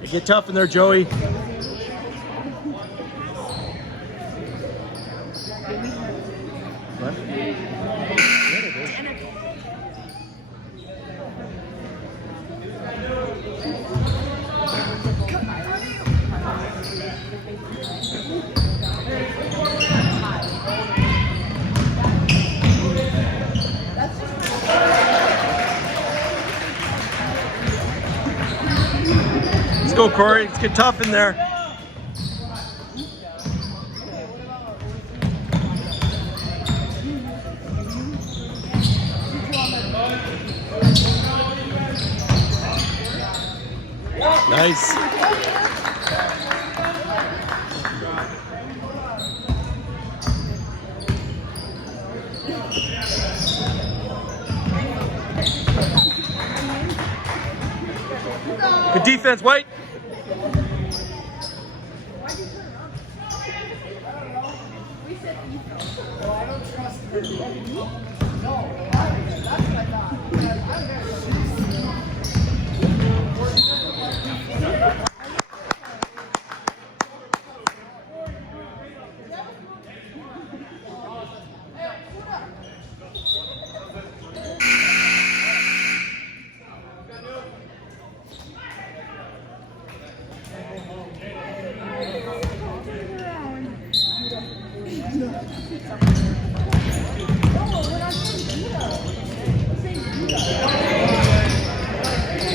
You get tough in there, Joey. What? Let's go, Corey. Let's get tough in there. Nice. Good defense, White.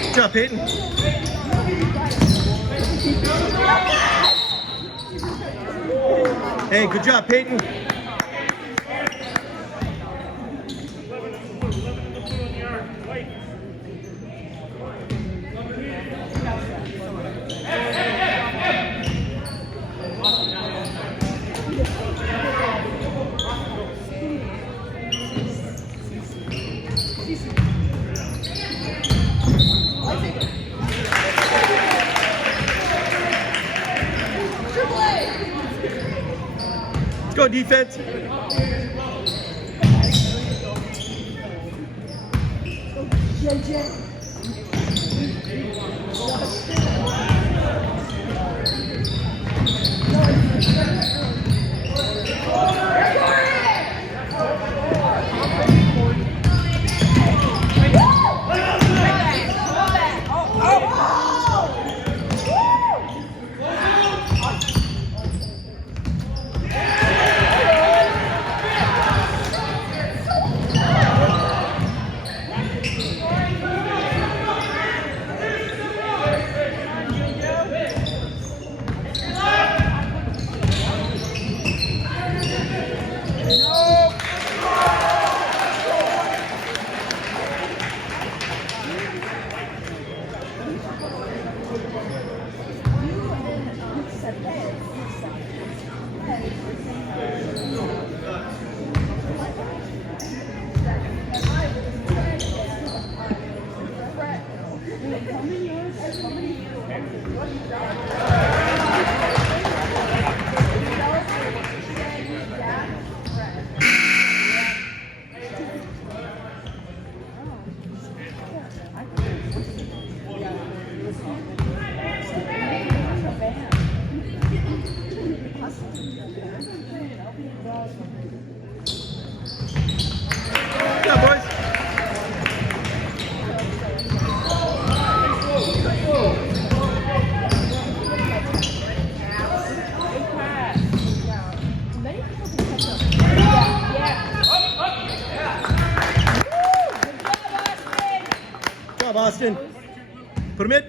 Good job, Peyton. Hey, good job, Peyton. Let's go, defense. Austin, put him in.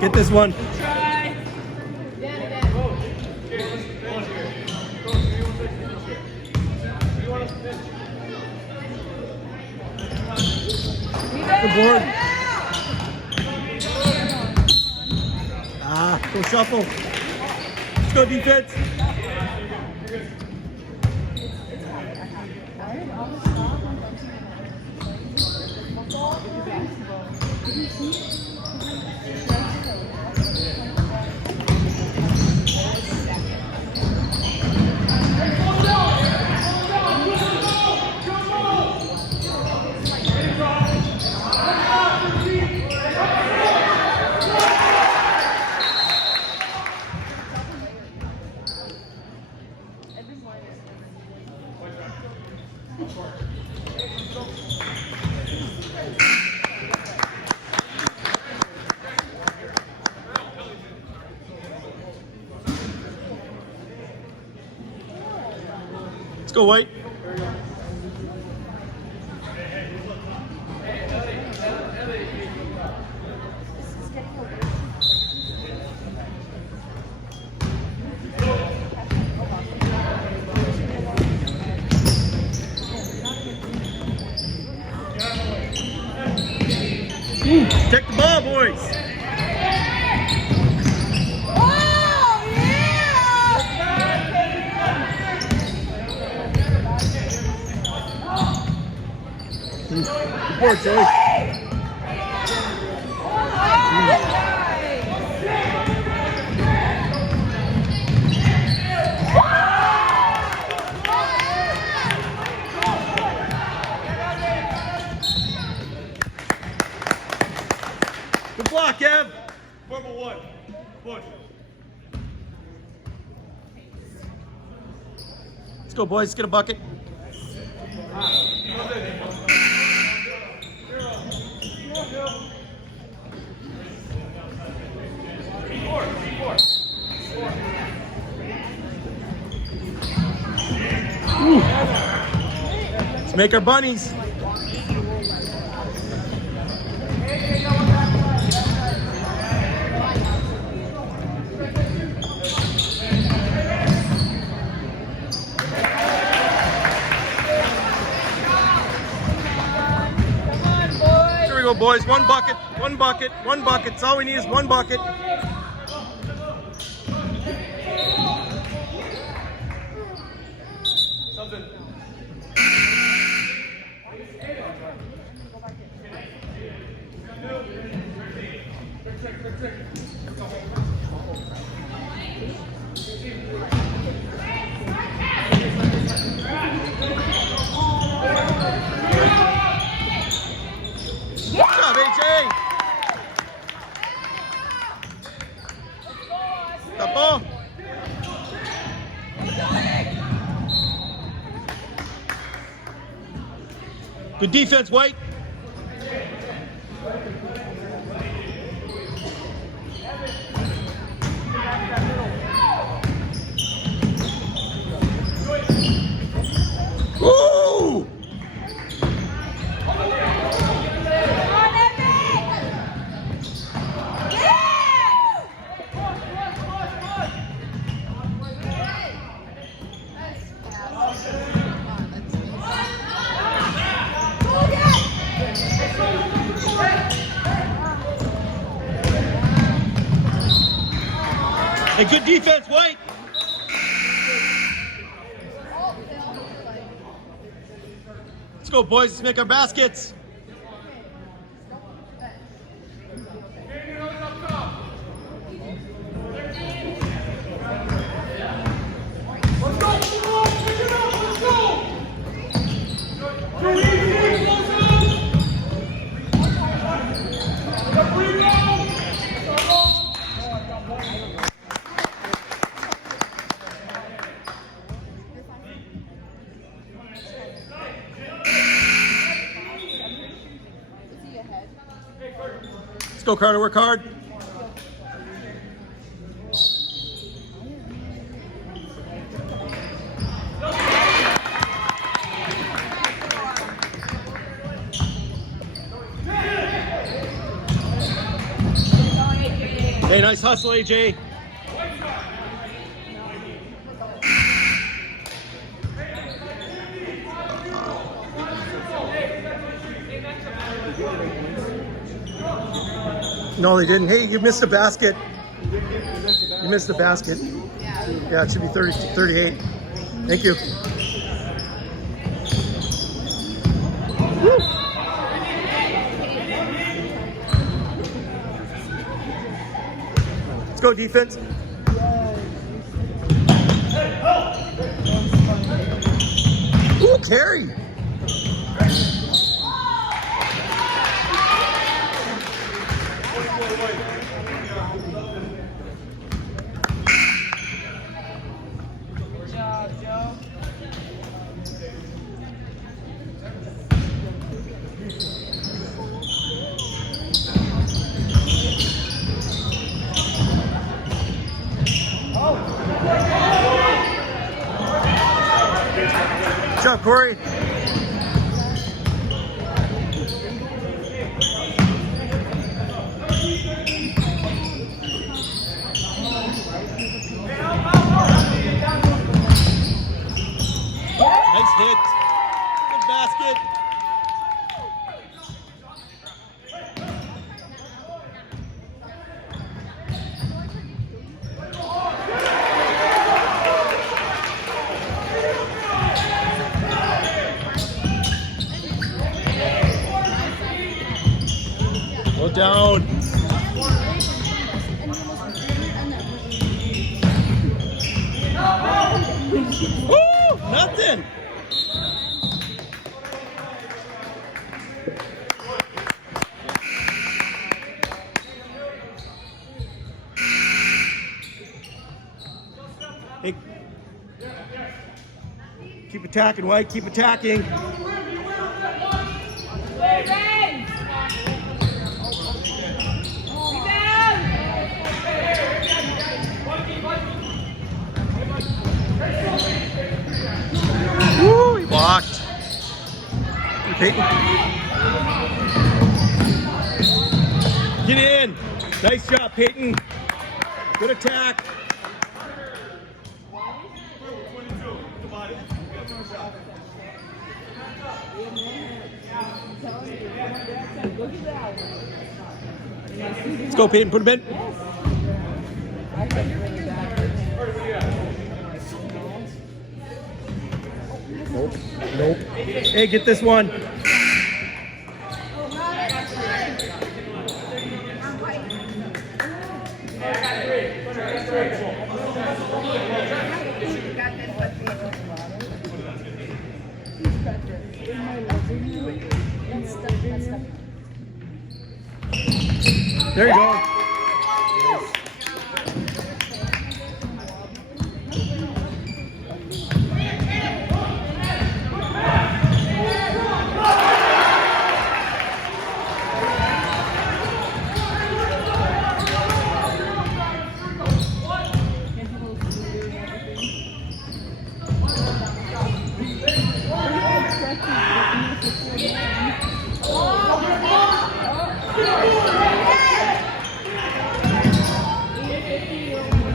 Get this one. the board. Go shuffle. Let's go defense. Let's go white. Take the ball, boys. Good board, Jay. Good block, Ev. Purple 1. Push. Let's go, boys. Let's get a bucket. Let's make our bunnies. Here we go, boys. One bucket, one bucket, one bucket. That's all we need is one bucket. Good job, AJ. That ball. Good defense, White. Ooh! Hey, good defense, White. Let's go, boys. Let's make our baskets. Let's go, Carter. Work hard. Hey, nice hustle, AJ. No, they didn't. Hey, you missed a basket. You missed the basket. Yeah, it should be 30, 38. Thank you. Woo. Let's go, defense. Ooh, carry. Good job, Corey. Nice hit. Good basket. Go down. Woo! Nothing. Hey. Keep attacking, White. Keep attacking. Woo, he blocked. Peyton. Get in. Nice job, Peyton. Good attack. Let's go, Peyton. Put him in. Nope. Nope. Hey, get this one. There you go.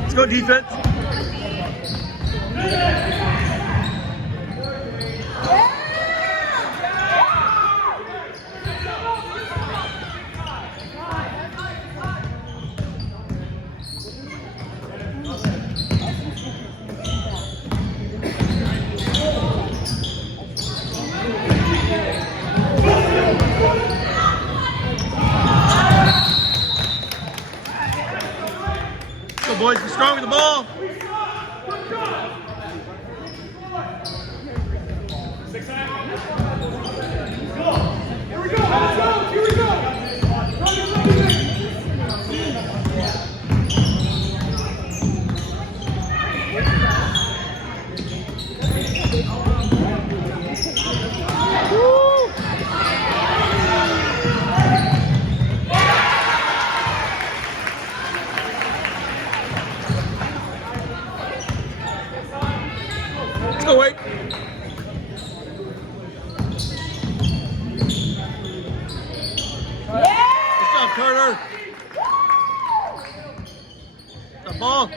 Let's go, defense. Go, boys. Be strong with the ball. Let's go, Wade. Good job, Carter. The ball.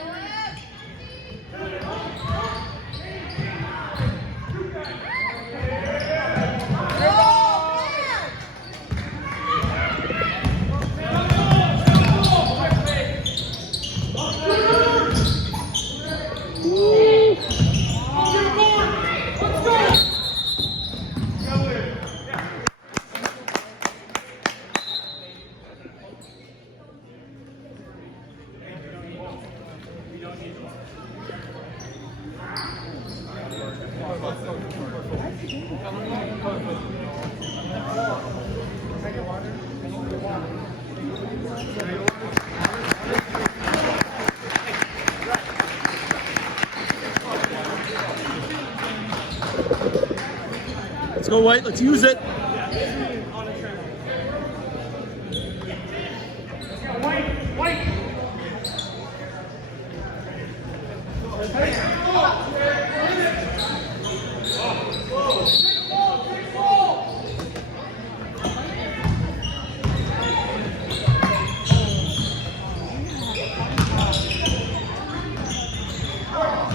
Let's go, White. Let's use it.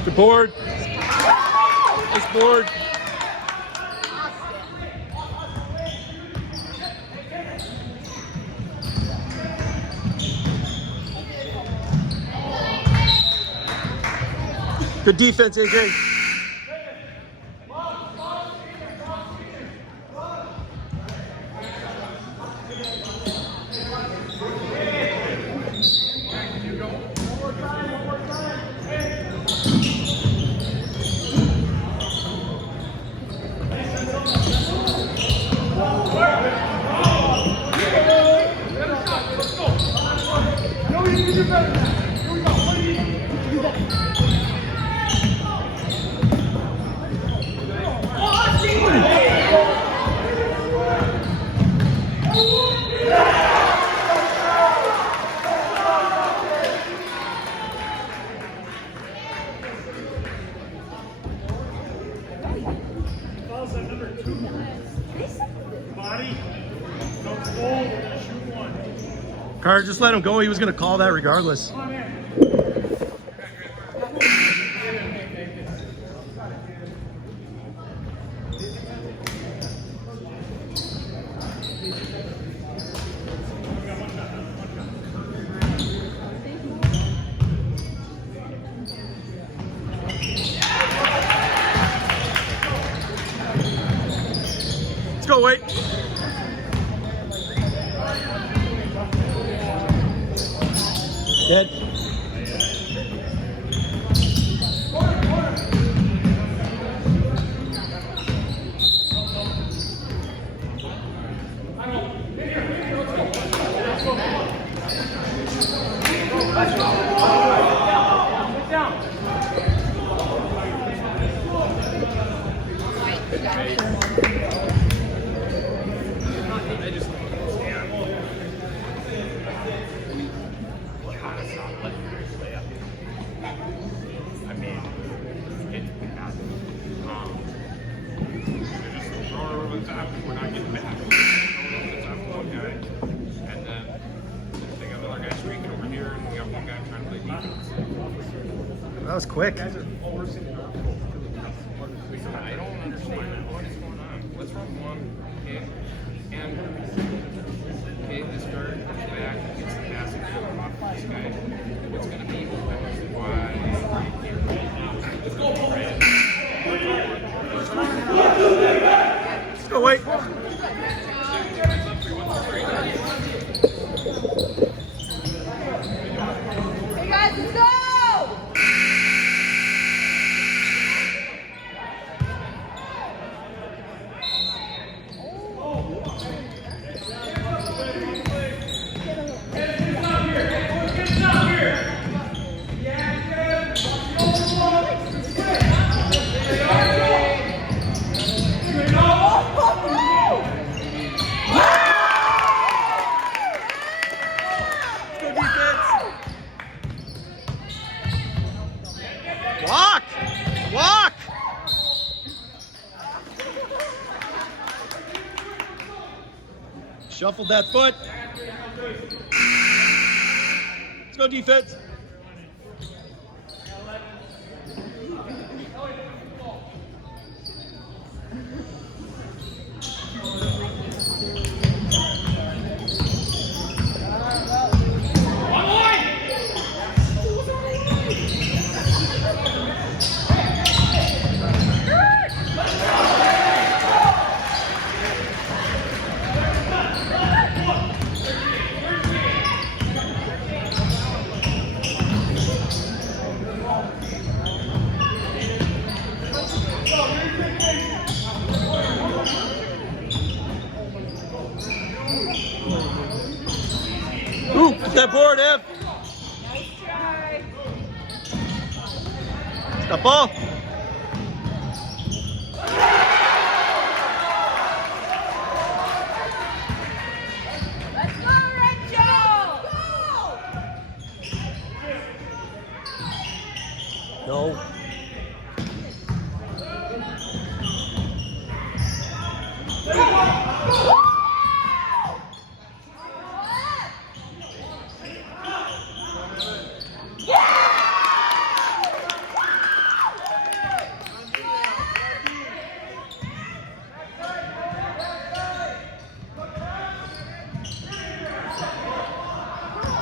Good board. Nice board. Good defense, AJ. Carter, just let him go. He was going to call that regardless. Let's go, Wait. Dead. That was quick. I don't understand what is going on. Let's run one, okay? And okay, this guard comes back, gets the passing field off this guy. What's gonna be why? Let's go, Wait. Hey guys, let's go! Walk! Walk! Shuffled that foot. Let's go, defense. that board, Ev. Nice try. Stop ball. Let's go, Rachel! Go! No.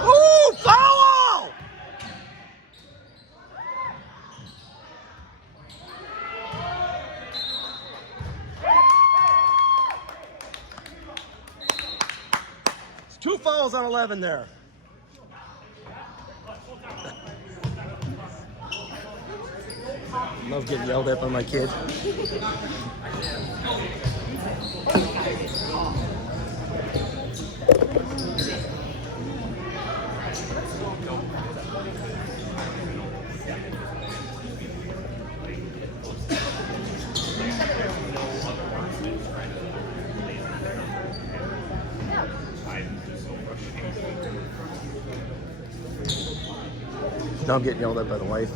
Ooh, foul! It's 2 fouls on 11 there. Love getting yelled at by my kid. Now I'm getting yelled at by the wife.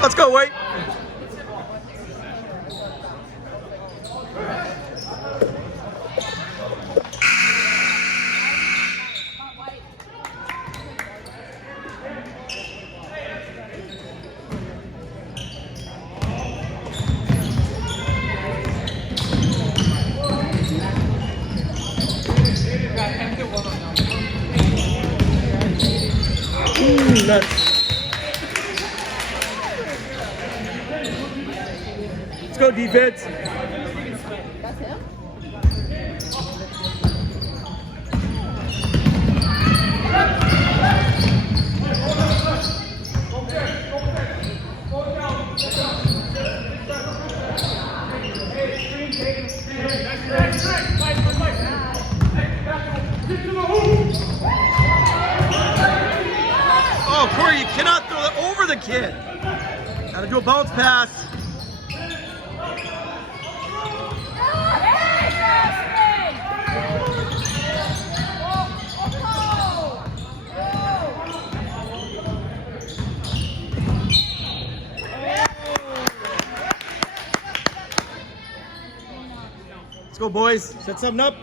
Let's go, White. Nuts. Let's go, defense. That's him? Oh, Corey, you cannot throw that over the kid. Gotta do a bounce pass. Let's go, boys. Set something up.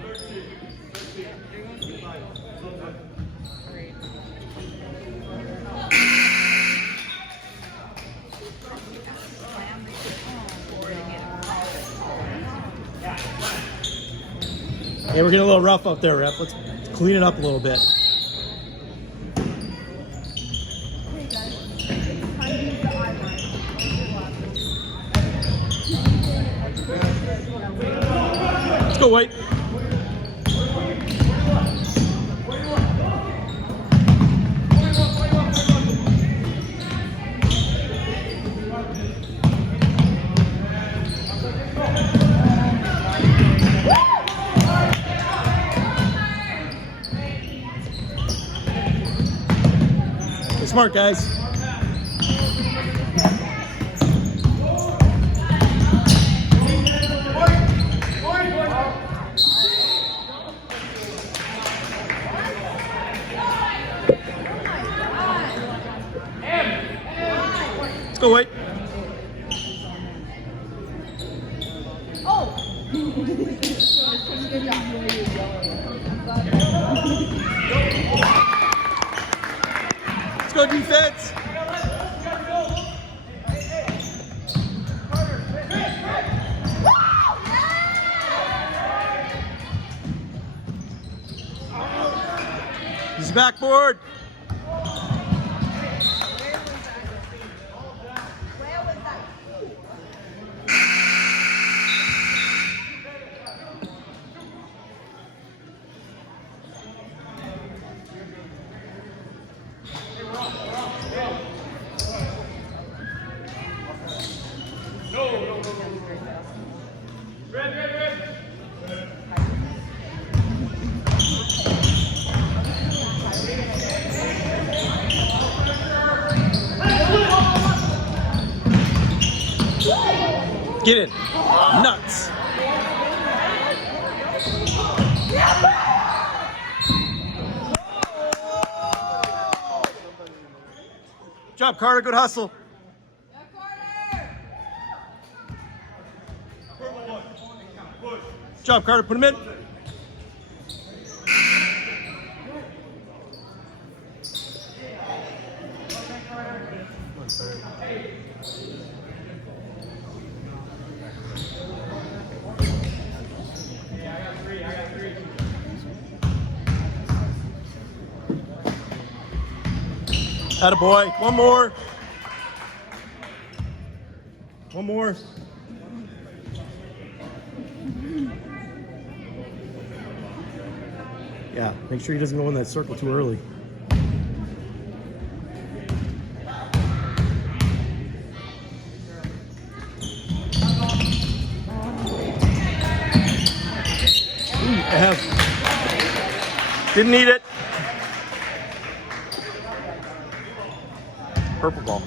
Yeah, we're getting a little rough up there, Rep. Let's clean it up a little bit. Let's go, White. Smart, guys. Let's go, White. Oh! Good job. Let's go, defense. He's backboard. Get in. Nuts. Good job, Carter. Good hustle. Good job, Carter. Put him in. Attaboy. One more. One more. Yeah, make sure he doesn't go in that circle too early. Didn't need it. Purple ball.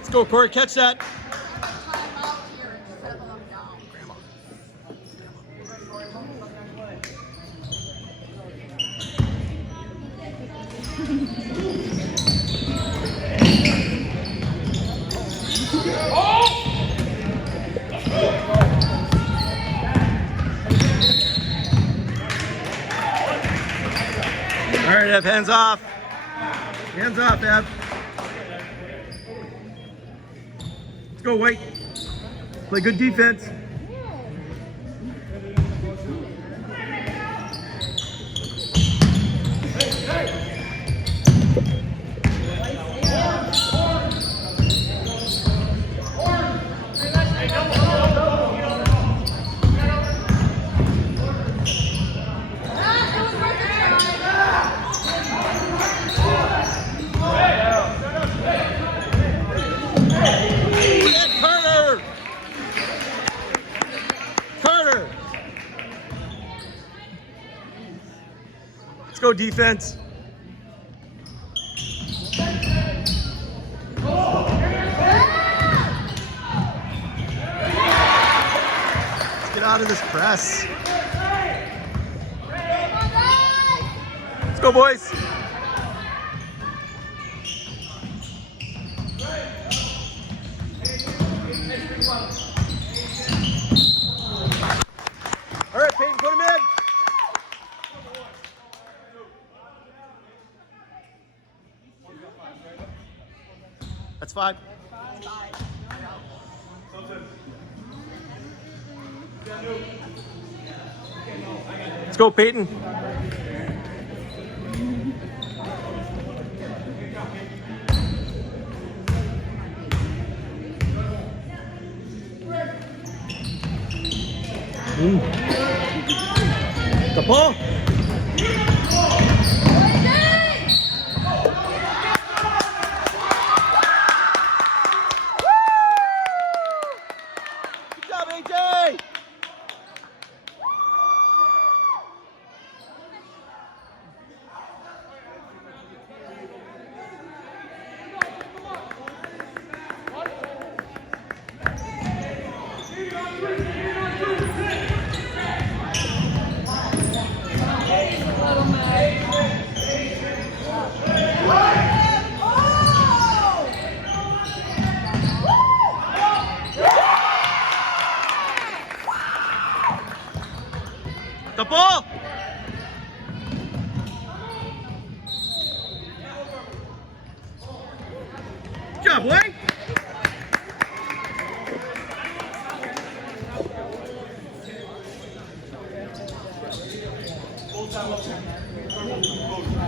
Let's go, Corey. Catch that. All right, Ev, hands off. Hands off, Ev. Let's go, White. Play good defense. Let's go defense. Let's get out of this press. Let's go, boys. All right, Peyton, put him in. That's 5. Let's go, Peyton. The ball. The ball. Good job, Wayne.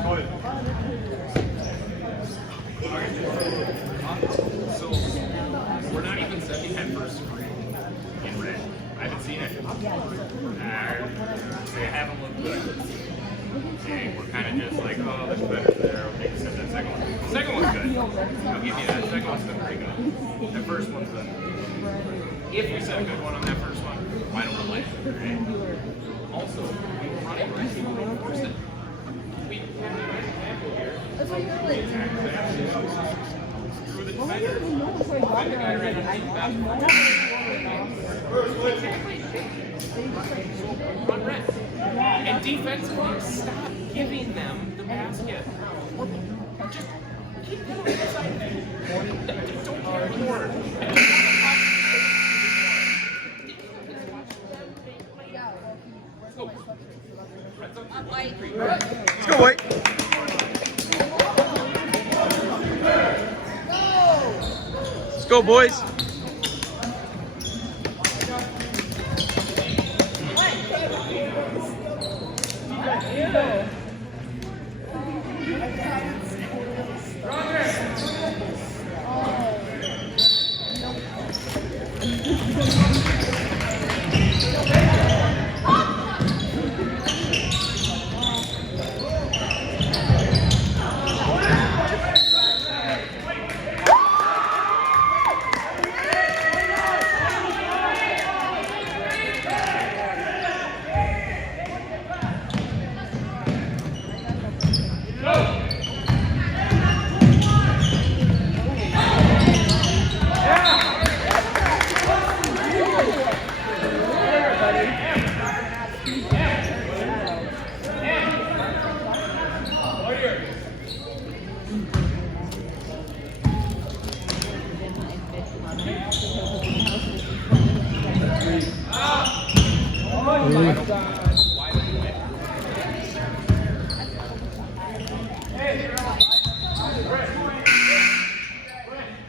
Go ahead. second one's good. I'll give you that. Second one's been pretty good. The first one's been. If we set a good one on that first one, why don't we like it? Right? Also, we were running right. We reinforced it. We have the right example here. That's what you're like. Through the defender. Find the guy right underneath the basket. So run red. And defensively, stop giving them the basket. Or just keep going inside. Don't care anymore. Let's go. Let's go, White. Let's go, boys.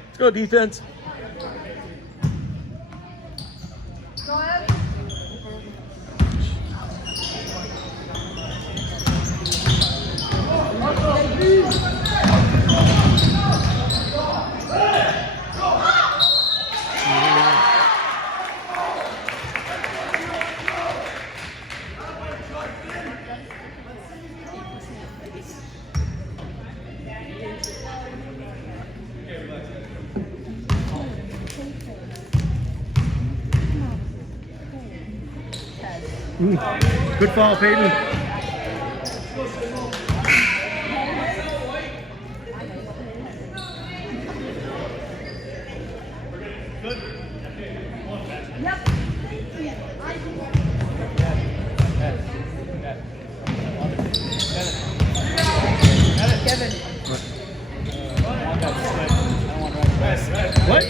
Let's go, defense. Go ahead. Good fall, Peyton. What?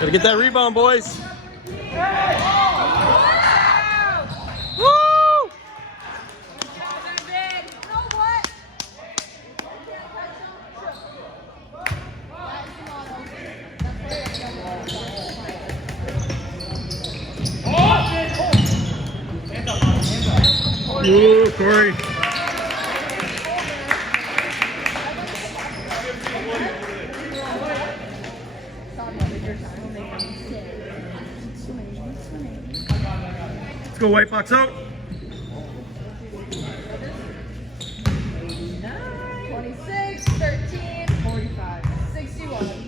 Gotta get that rebound, boys. Woo! Ooh, Corey. Let's go, White box out. 26, 13, 45, 61.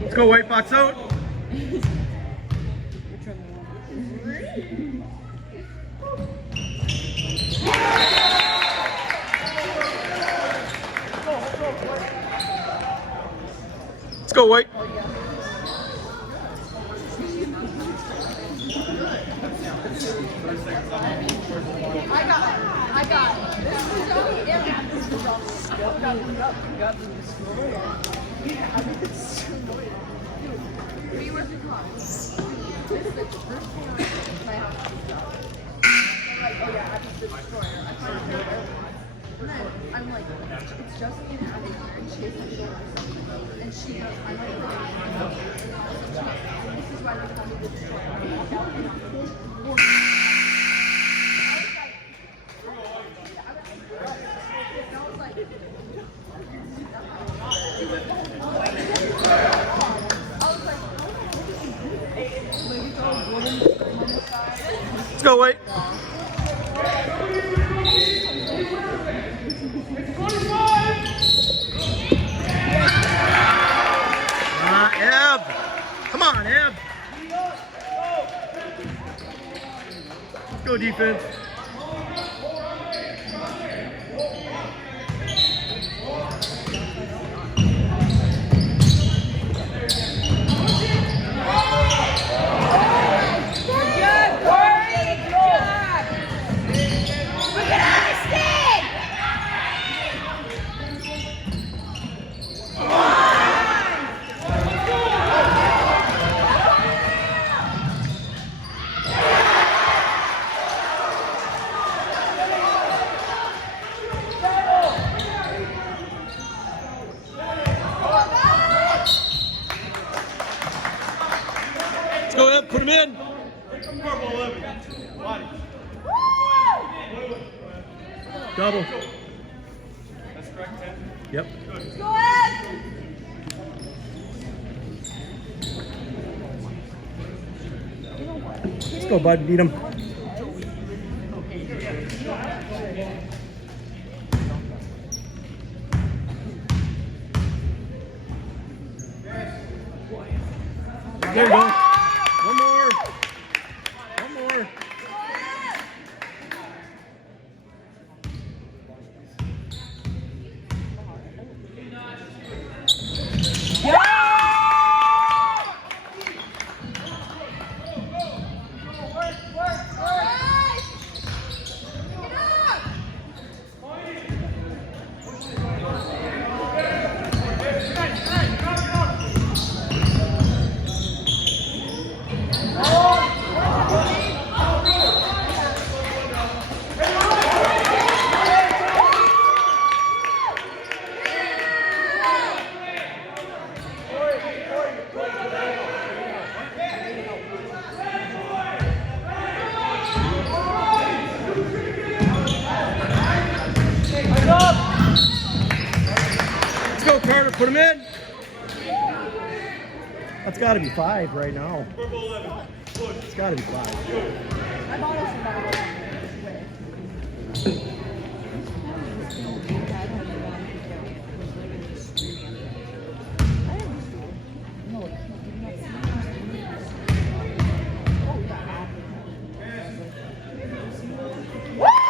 Let's go, White box out. Let's go, White. I got it. This is all, yeah, this is all. Got we were the clocks. This is the first one. My house is up. I'm like, oh yeah, I'm the destroyer. I can't do it. And then I'm like, it's just in out of here. And she has to go or something. And she goes, I'm like, this is why they call me this short. I walk out and I'm full. I was like, Let's go, Wait. Ev. Come on, Ev. Go defense. Let's go, Ev. Put him in. Purple 11. Body. Double. That's correct, 10. Yep. go ahead! Let's go, bud. Beat him. There you go. One more. One more. Let's go, Carter. Put him in. That's got to be 5 right now. Purple 11. Push. It's got to be 5. I'm almost about to way.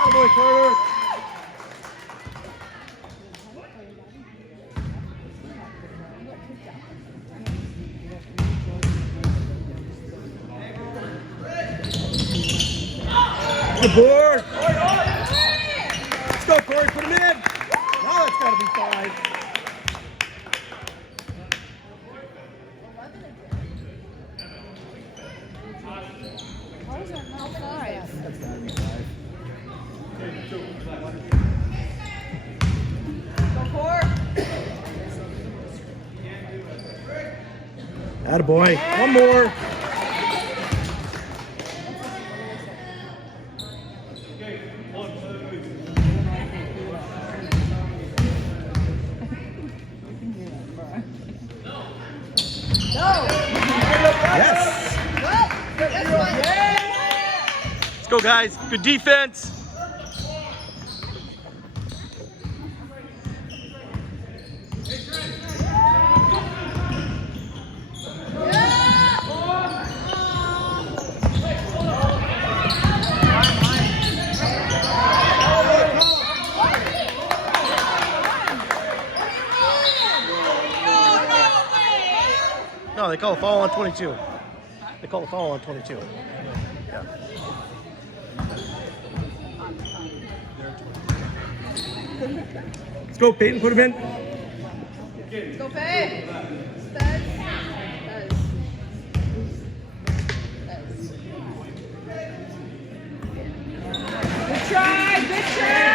Good boy, Carter. Good board. Let's go, Corey. Put him in. Now that's got to be 5. Why is that not 5? That's got to be 5. Go Court. Attaboy. One more. Yes. Let's go, guys. Good defense. No, they call a foul on 22. They call a foul on 22. Yeah. Let's go, Peyton. Put him in. Let's go Pay. Spez. Good try. Good try.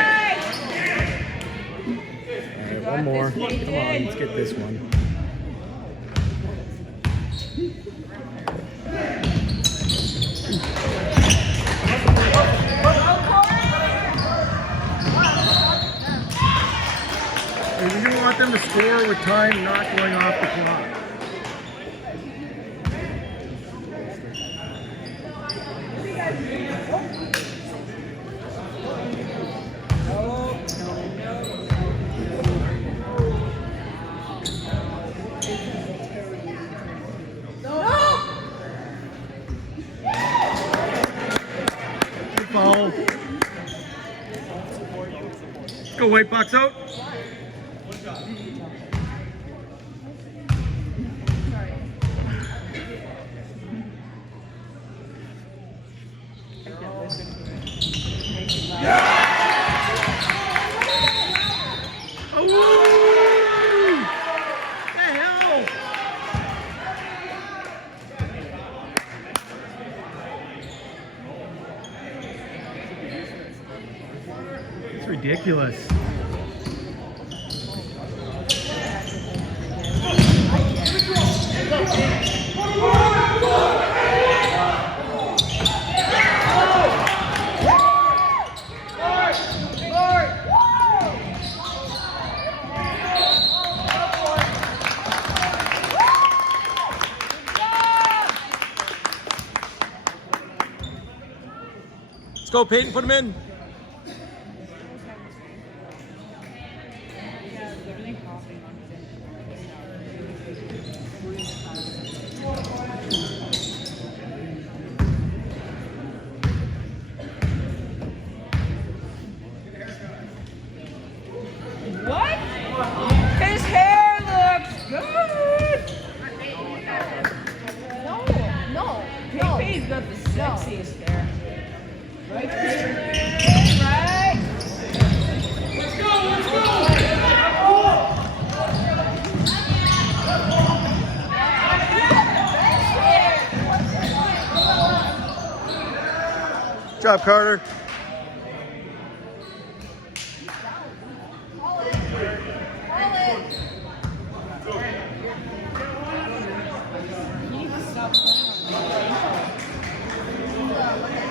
One more. Come on, let's get this one. You're going to want them to score with time not going off the clock. Good foul. Go White Box out. It's ridiculous. Let's go, Peyton. Put him in. What? His hair looks good. No. PP's got the sexiest hair. Right there. Right. Good job, Carter.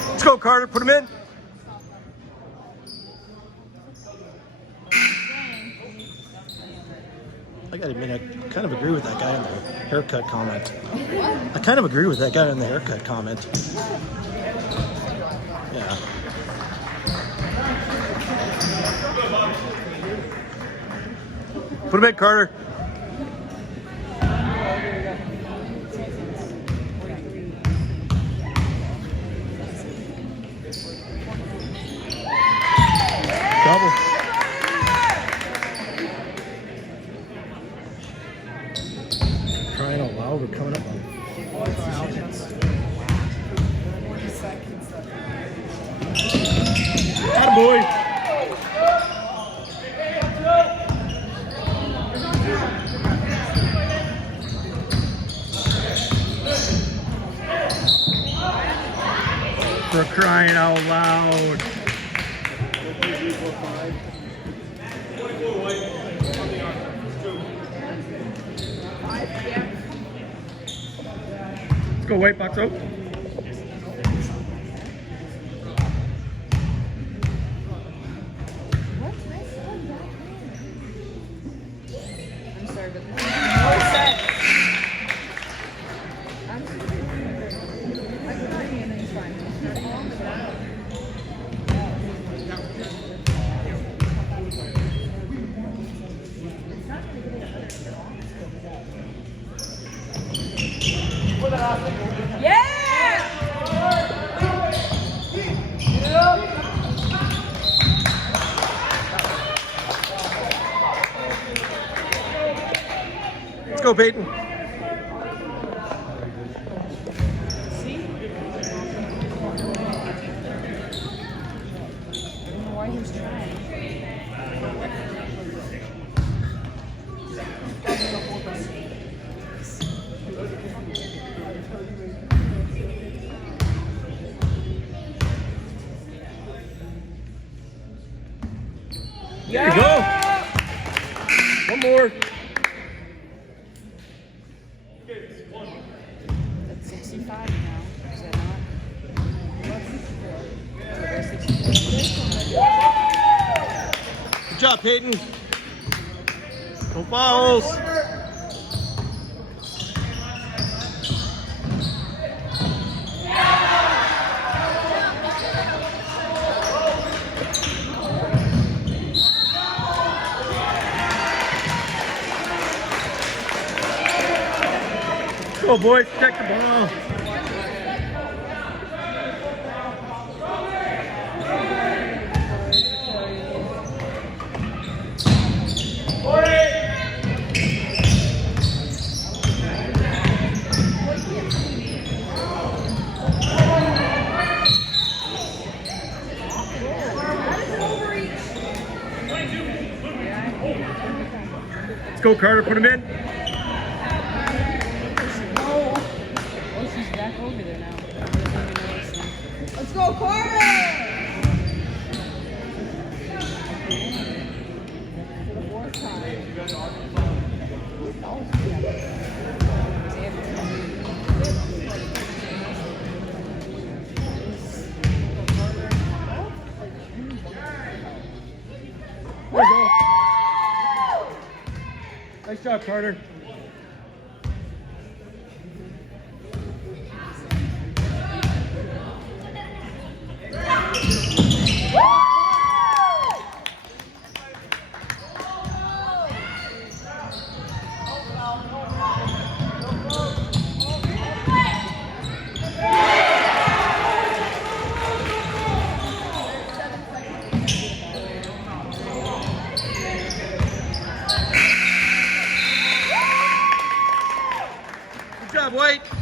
Let's go, Carter. Put him in. I gotta admit, I kind of agree with that guy in the haircut comment. I kind of agree with that guy in the haircut comment. Yeah. Put him in, Carter. Double. Crying out loud, we're coming up on 4 minutes. Attaboy. For crying out loud. Let's go White Box out. I'm sorry, but this is no sense. I'm sorry. I got you and it's fine. Yeah! Let's go, Peyton. See? I don't know why he was trying. There you go. 4. That's 65 now. Is that not? Okay, 64. Good job, Peyton. No fouls. Go, boys. Check the ball. Let's go, Carter. Put him in. Oh, she's back over there now. I didn't even notice them. Let's go, Carter! For the fourth time. There you go. Nice job, Carter. Good job, White.